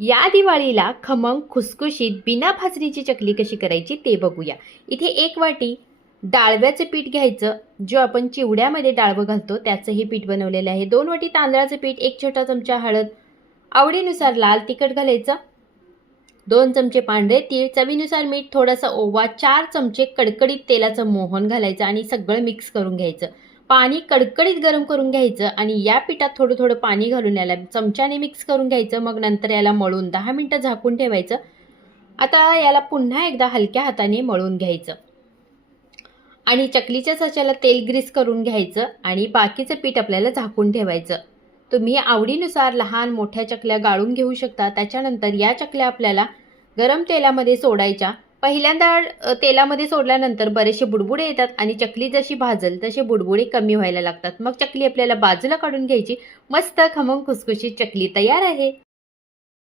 या दिवाळीला खमंग खुसखुशीत बिना भाजणीची चकली कशी करायची ते बघूया. इथे 1 वाटी डाळव्याचं पीठ घ्यायचं, जो आपण चिवड्यामध्ये डाळवं घालतो त्याचं हे पीठ बनवलेलं आहे. 2 वाटी तांदळाचं पीठ, 1 छोटा चमचा हळद, आवडीनुसार लाल तिखट घालायचं, 2 चमचे पांढरे तीळ, चवीनुसार मीठ, थोडासा ओवा, 4 चमचे कडकडीत तेलाचं मोहन घालायचं आणि सगळं मिक्स करून घ्यायचं. पाणी कडकडीत गरम करून घ्यायचं आणि या पिठात थोडं थोडं पाणी घालून याला चमच्याने मिक्स करून घ्यायचं. मग नंतर याला मळून 10 मिनिटं झाकून ठेवायचं. आता याला पुन्हा एकदा हलक्या हाताने मळून घ्यायचं आणि चकलीच्या साच्याला तेल ग्रीस करून घ्यायचं आणि बाकीचं पीठ आपल्याला झाकून ठेवायचं. तुम्ही आवडीनुसार लहान मोठ्या चकल्या गाळून घेऊ शकता. त्याच्यानंतर या चकल्या आपल्याला गरम तेलामध्ये सोडायच्या. पहिल्यांदा तेलामध्ये सोडल्यानंतर बरेचसे बुडबुडे येतात आणि चकली जशी भाजल तसे बुडबुडे कमी व्हायला लागतात. मग चकली आपल्याला बाजूला काढून घ्यायची. मस्त खमंग खुसखुशीत चकली तयार आहे.